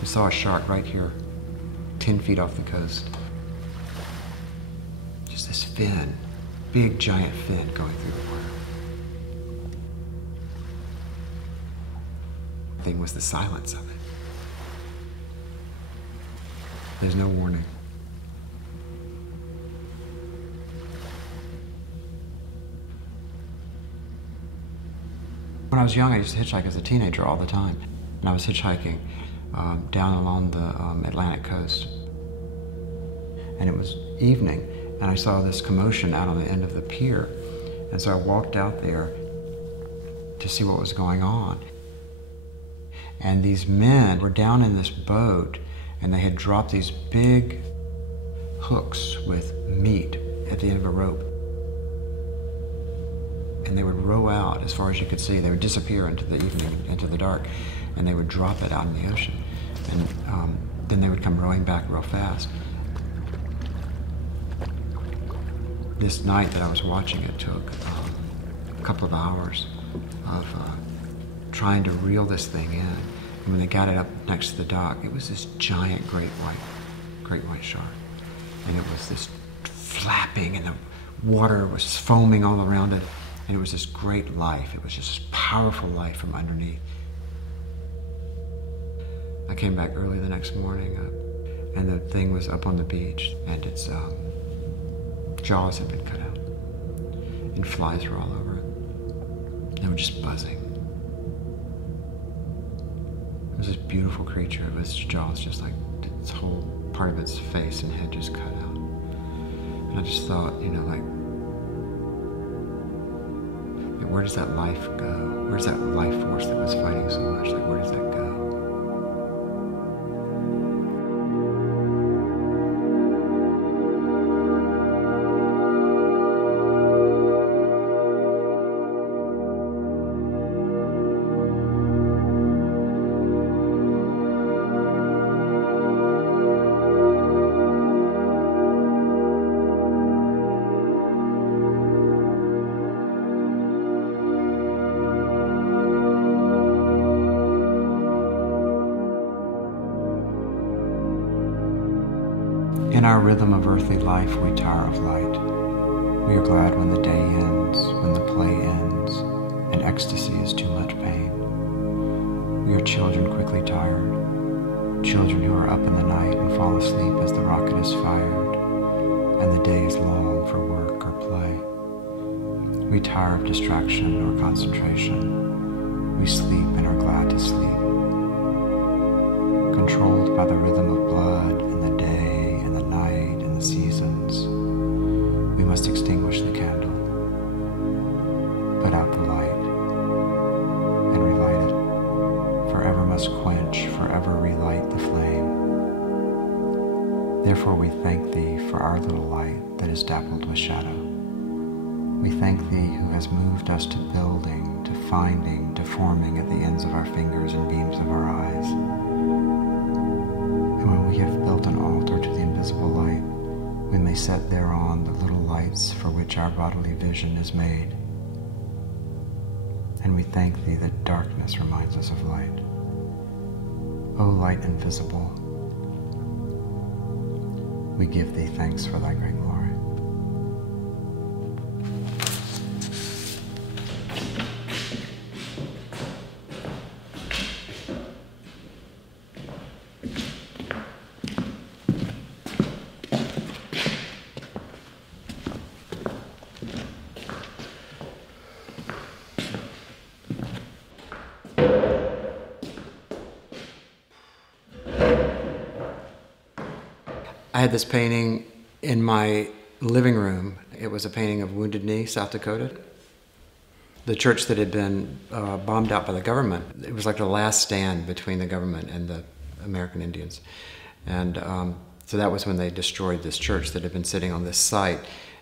We saw a shark right here, 10 feet off the coast. Just this fin, big giant fin going through the water. The thing was the silence of it. There's no warning. When I was young, I used to hitchhike as a teenager all the time. And I was hitchhiking down along the Atlantic coast. And it was evening, and I saw this commotion out on the end of the pier. And so I walked out there to see what was going on. And these men were down in this boat, and they had dropped these big hooks with meat at the end of a rope. And they would row out as far as you could see. They would disappear into the evening, into the dark, and they would drop it out in the ocean. And then they would come rowing back real fast. This night that I was watching it took a couple of hours of trying to reel this thing in. And when they got it up next to the dock, it was this giant great white shark. And it was this flapping, and the water was foaming all around it. And it was this great life. It was just this powerful life from underneath. I came back early the next morning, and the thing was up on the beach, and its jaws had been cut out, and flies were all over it. They were just buzzing. It was this beautiful creature with its jaws just like its whole part of its face and head just cut out. And I just thought, you know, like, where does that life go? Where's that life force that was fighting so much? Like, where does that go? In our rhythm of earthly life, we tire of light. We are glad when the day ends, when the play ends, and ecstasy is too much pain. We are children quickly tired, children who are up in the night and fall asleep as the rocket is fired, and the day is long for work or play. We tire of distraction or concentration. We sleep and are glad to sleep. Controlled by the rhythm of blood and the day, night and the seasons, we must extinguish the candle, put out the light, and relight it. Forever must quench, forever relight the flame. Therefore we thank Thee for our little light that is dappled with shadow. We thank Thee who has moved us to building, to finding, to forming at the ends of our fingers and beams of our eyes. And when we have built an altar to the invisible light, we may set thereon the little lights for which our bodily vision is made. And we thank Thee that darkness reminds us of light. O light invisible, we give Thee thanks for Thy great glory. I had this painting in my living room. It was a painting of Wounded Knee, South Dakota. The church that had been bombed out by the government. It was like the last stand between the government and the American Indians. And so that was when they destroyed this church that had been sitting on this site.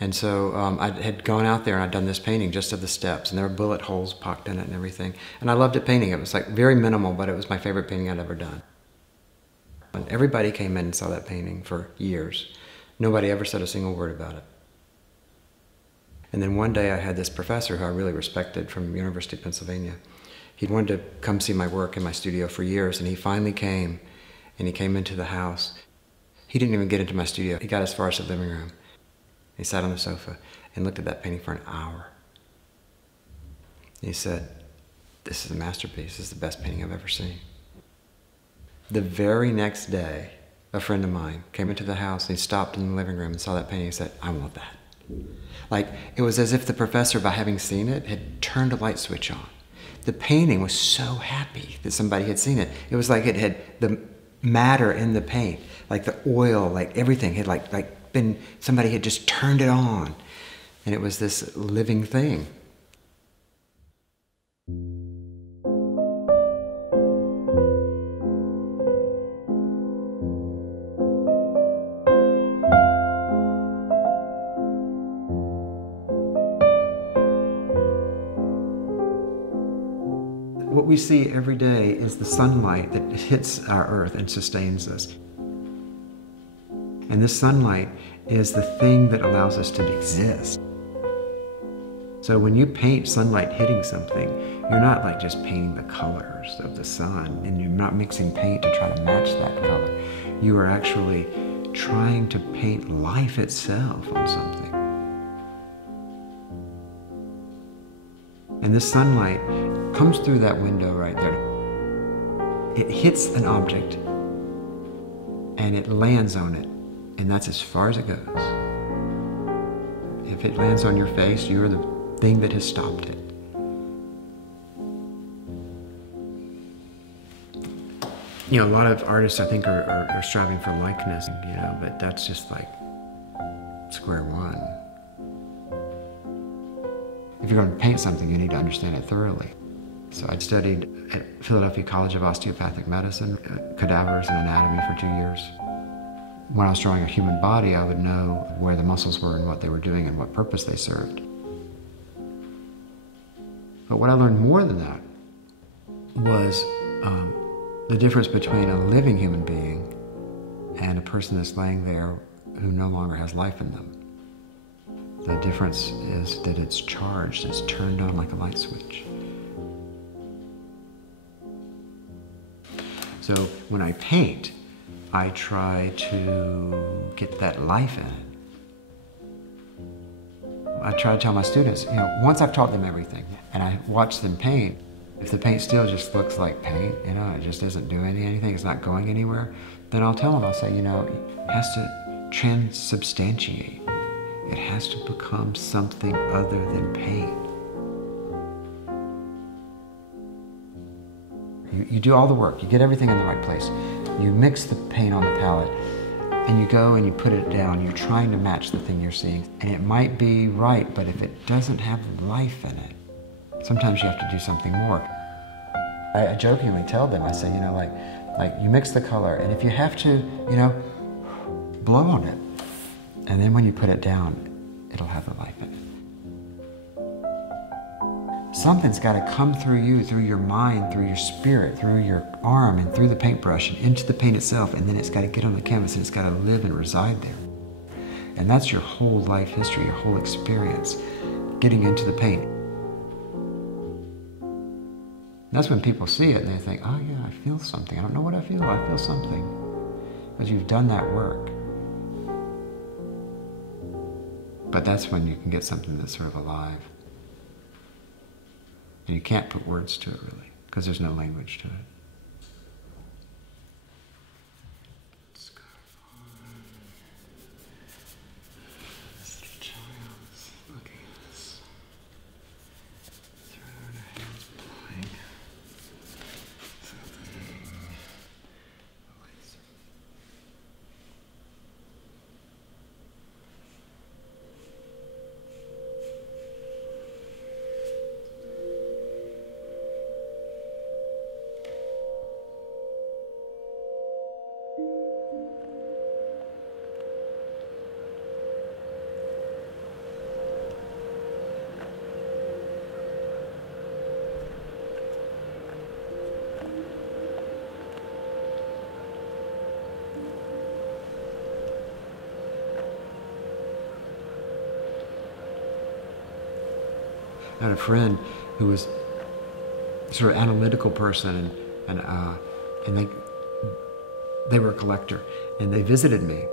And so I had gone out there and I'd done this painting just of the steps, and there were bullet holes pocked in it and everything. And I loved it painting. It was like very minimal, but it was my favorite painting I'd ever done. And everybody came in and saw that painting for years. Nobody ever said a single word about it. And then one day I had this professor who I really respected from University of Pennsylvania. He'd wanted to come see my work in my studio for years, and he finally came, and he came into the house. He didn't even get into my studio. He got as far as the living room. He sat on the sofa and looked at that painting for an hour. He said, "This is a masterpiece. This is the best painting I've ever seen." The very next day, a friend of mine came into the house and he stopped in the living room and saw that painting and said, "I want that." Like, it was as if the professor, by having seen it, had turned a light switch on. The painting was so happy that somebody had seen it. It was like it had the matter in the paint, like the oil, like everything had like been, somebody had just turned it on. And it was this living thing. What we see every day is the sunlight that hits our earth and sustains us. And this sunlight is the thing that allows us to exist. So when you paint sunlight hitting something, you're not like just painting the colors of the sun, and you're not mixing paint to try to match that color. You are actually trying to paint life itself on something. And this sunlight comes through that window right there. It hits an object and it lands on it, and that's as far as it goes. If it lands on your face, you're the thing that has stopped it. You know, a lot of artists, I think, are striving for likeness, you know, but that's just like square one. If you're going to paint something, you need to understand it thoroughly. So I'd studied at Philadelphia College of Osteopathic Medicine, cadavers and anatomy for 2 years. When I was drawing a human body, I would know where the muscles were and what they were doing and what purpose they served. But what I learned more than that was the difference between a living human being and a person that's laying there who no longer has life in them. The difference is that it's charged, it's turned on like a light switch. So when I paint, I try to get that life in it. I try to tell my students, you know, once I've taught them everything and I watch them paint, if the paint still just looks like paint, you know, it just doesn't do anything, it's not going anywhere, then I'll tell them, I'll say, you know, it has to transubstantiate. It has to become something other than paint. You do all the work, you get everything in the right place. You mix the paint on the palette, and you go and you put it down. You're trying to match the thing you're seeing. And it might be right, but if it doesn't have life in it, sometimes you have to do something more. I jokingly tell them, I say, you know, like you mix the color, and if you have to, you know, blow on it. And then when you put it down, it'll have the life in it. Something's got to come through you, through your mind, through your spirit, through your arm, and through the paintbrush, and into the paint itself, and then it's got to get on the canvas, and it's got to live and reside there. And that's your whole life history, your whole experience, getting into the paint. And that's when people see it, and they think, oh yeah, I feel something. I don't know what I feel something. Because you've done that work. But that's when you can get something that's sort of alive. And you can't put words to it, really, because there's no language to it. This little child's looking at us. Through her hands blowing. I had a friend who was sort of analytical person, and They were a collector, and they visited me.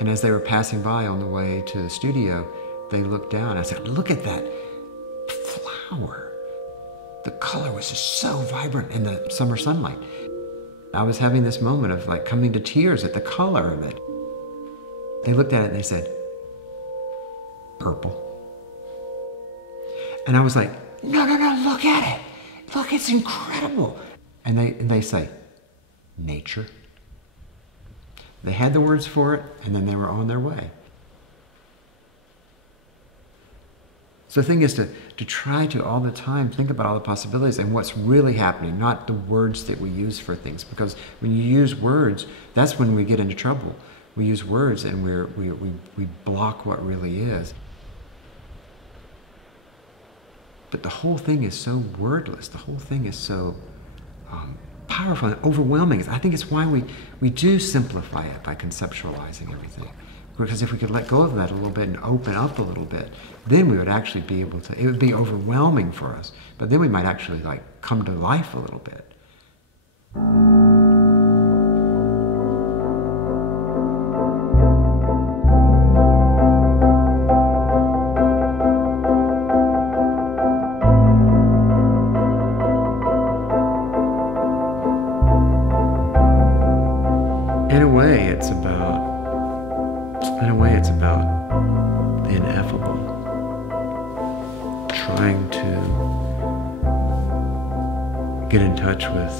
And as they were passing by on the way to the studio, they looked down. I said, "Look at that flower." The color was just so vibrant in the summer sunlight. I was having this moment of like coming to tears at the color of it. They looked at it and they said, "Purple." And I was like, no, look at it. Look, it's incredible. And they say, "Nature." They had the words for it, and then they were on their way. So the thing is to try to all the time think about all the possibilities and what's really happening, not the words that we use for things. Because when you use words, that's when we get into trouble. We use words and we block what really is. But the whole thing is so wordless. The whole thing is so powerful and overwhelming. I think it's why we do simplify it by conceptualizing everything. Because if we could let go of that a little bit and open up a little bit, then we would actually be able to, it would be overwhelming for us, but then we might actually like come to life a little bit. In a way, it's about the ineffable, trying to get in touch with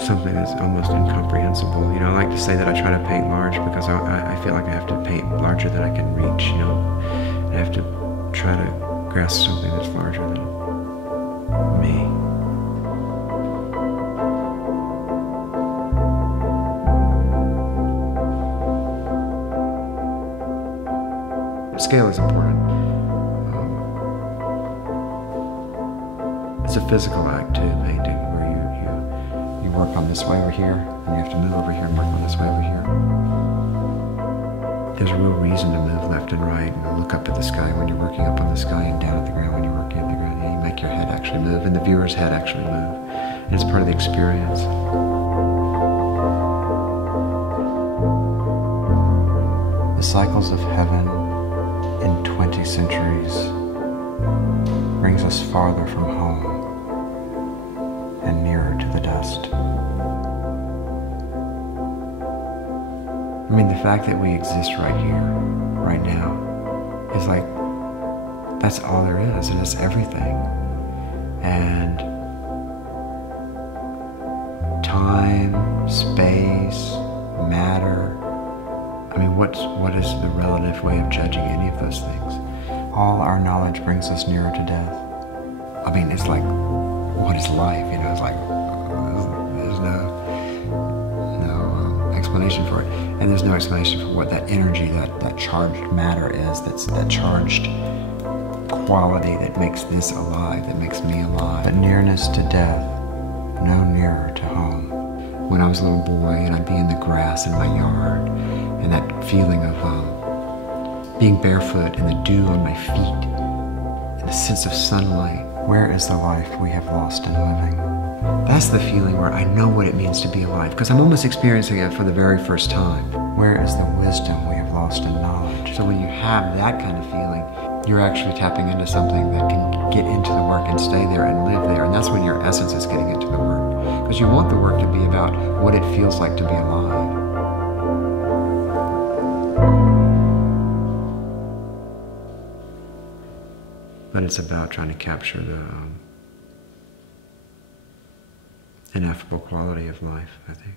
something that's almost incomprehensible. You know, I like to say that I try to paint large because I feel like I have to paint larger than I can reach, you know. I have to try to grasp something that's larger than me. Scale is important. It's a physical act too, painting, where you work on this way over here, and you have to move over here and work on this way over here. There's a real reason to move left and right and look up at the sky when you're working up on the sky and down at the ground when you're working at the ground. Yeah, you make your head actually move, and the viewer's head actually move. And it's part of the experience. The cycles of heaven in 20 centuries brings us farther from home and nearer to the dust. I mean, the fact that we exist right here, right now, is like, that's all there is, and it's everything. And time, space, matter, I mean, what is the relative way of judging any of those things? All our knowledge brings us nearer to death. I mean, it's like, what is life? You know, it's like, there's no explanation for it. And there's no explanation for what that energy, that charged matter is, that's that charged quality that makes this alive, that makes me alive. But nearness to death, no nearer to home. When I was a little boy and I'd be in the grass in my yard, and that feeling of being barefoot and the dew on my feet and the sense of sunlight. Where is the life we have lost in living? That's the feeling where I know what it means to be alive, because I'm almost experiencing it for the very first time. Where is the wisdom we have lost in knowledge? So when you have that kind of feeling, you're actually tapping into something that can get into the work and stay there and live there, and that's when your essence is getting into the work. Because you want the work to be about what it feels like to be alive. But it's about trying to capture the ineffable quality of life, I think.